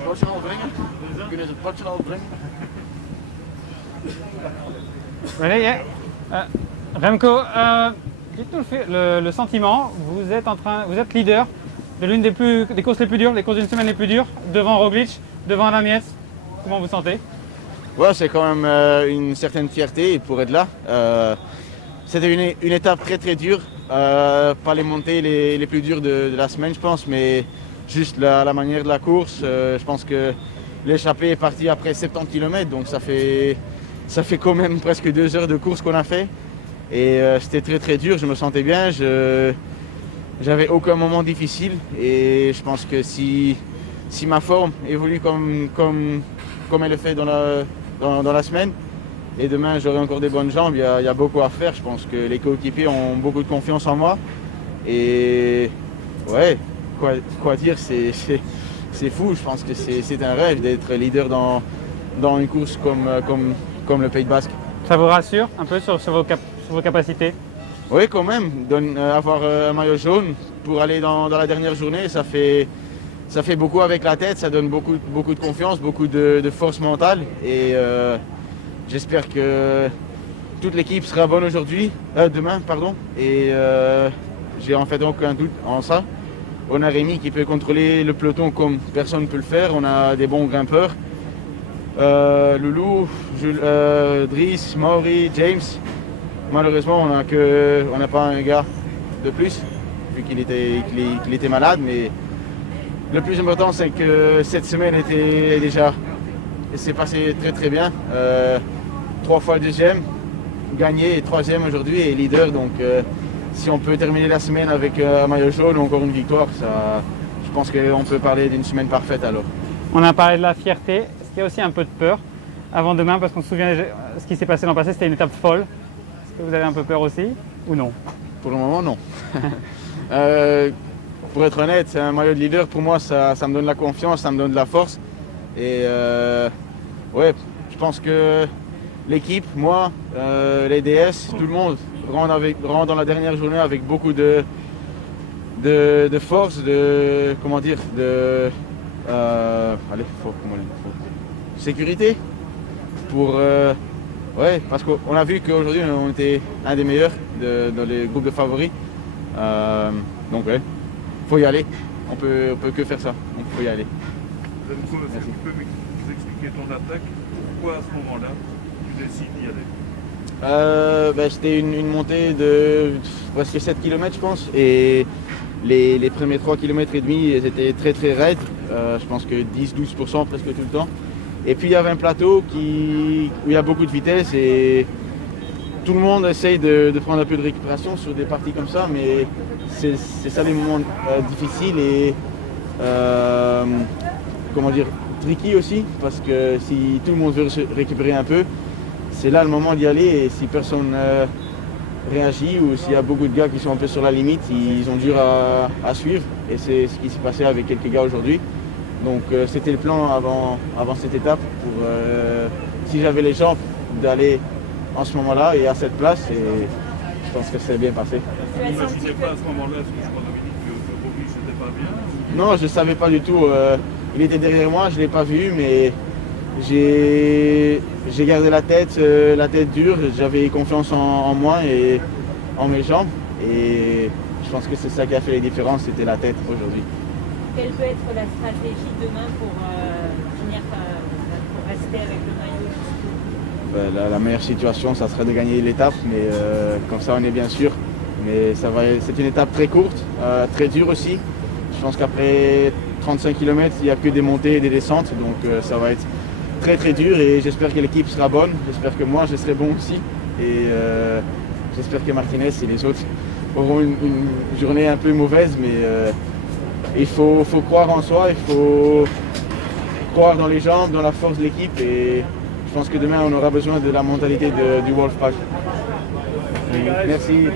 het potje al brengen? Kunnen ze het potje al brengen? René, Remco, dites-nous le sentiment. Vous êtes leader de l'une des courses les plus dures, les courses d'une semaine les plus dures, devant Roglic, devant Adam Yates. Comment vous sentez? Ouais, c'est quand même une certaine fierté pour être là. C'était une étape très très dure. Pas les montées les plus dures de la semaine, je pense, mais juste la manière de la course. Je pense que l'échappée est partie après 70 km, donc ça fait quand même presque 2 heures de course qu'on a fait. Et c'était très très dur, je me sentais bien. J'avais aucun moment difficile et je pense que si ma forme évolue comme elle le fait dans la semaine, et demain j'aurai encore des bonnes jambes, il y a beaucoup à faire. Je pense que les coéquipiers ont beaucoup de confiance en moi. Et ouais, quoi dire, c'est fou. Je pense que c'est un rêve d'être leader dans une course comme le Pays Basque. Ça vous rassure un peu sur vos capacités? Oui, quand même. Avoir un maillot jaune pour aller dans la dernière journée, ça fait beaucoup avec la tête, ça donne beaucoup de confiance, beaucoup de force mentale. Et j'espère que toute l'équipe sera bonne demain. Et j'ai en fait aucun doute en ça. On a Rémi qui peut contrôler le peloton comme personne ne peut le faire. On a des bons grimpeurs. Loulou, Driss, Maury, James. Malheureusement, on n'a pas un gars de plus, vu qu'il était malade. Mais le plus important, c'est que cette semaine s'est passée très très bien. 3 fois deuxième, gagné et 3e aujourd'hui et leader. Donc si on peut terminer la semaine avec un maillot jaune ou encore une victoire, je pense qu'on peut parler d'une semaine parfaite alors. On a parlé de la fierté. Est-ce qu'il y a aussi un peu de peur avant demain? Parce qu'on se souvient ce qui s'est passé l'an passé, c'était une étape folle. Est-ce que vous avez un peu peur aussi ou non? Pour le moment, non. Pour être honnête, c'est un maillot de leader. Pour moi, ça me donne la confiance, ça me donne de la force. Et ouais, je pense que l'équipe, moi, les DS, tout le monde rentre dans la dernière journée avec beaucoup de force, sécurité. Ouais, parce qu'on a vu qu'aujourd'hui on était un des meilleurs dans les groupes de favoris. Donc ouais, faut y aller. On peut que faire ça. Donc faut y aller. Remco, est-ce que tu peux nous expliquer ton attaque? Pourquoi à ce moment-là tu décides d'y aller? C'était une montée de presque 7 km je pense. Et les premiers 3 km et demi ils étaient très très raides. Je pense que 10-12% presque tout le temps. Et puis il y avait un plateau où il y a beaucoup de vitesse et tout le monde essaye de prendre un peu de récupération sur des parties comme ça, mais c'est ça les moments difficiles et tricky aussi, parce que si tout le monde veut se récupérer un peu, c'est là le moment d'y aller. Et si personne réagit ou s'il y a beaucoup de gars qui sont un peu sur la limite, ils ont dur à suivre, et c'est ce qui s'est passé avec quelques gars aujourd'hui. Donc c'était le plan avant cette étape pour, si j'avais les jambes, d'aller en ce moment-là et à cette place, et je pense que c'est bien passé. Vous n'imaginez pas à ce moment-là, parce que je crois Dominique que Roglic n'était pas bien? Non, je ne savais pas du tout. Il était derrière moi, je ne l'ai pas vu, mais j'ai gardé la tête dure. J'avais confiance en moi et en mes jambes, et je pense que c'est ça qui a fait les différences, c'était la tête aujourd'hui. Quelle peut être la stratégie demain pour rester avec le maillot? La meilleure situation, ça serait de gagner l'étape, mais comme ça on est bien sûr. Mais c'est une étape très courte, très dure aussi. Je pense qu'après 35 km, il n'y a que des montées et des descentes, donc ça va être très très dur, et j'espère que l'équipe sera bonne, j'espère que moi je serai bon aussi, et j'espère que Martinez et les autres auront une journée un peu mauvaise, mais il faut croire en soi, il faut croire dans les jambes, dans la force de l'équipe, et je pense que demain on aura besoin de la mentalité du Wolfpack. Merci.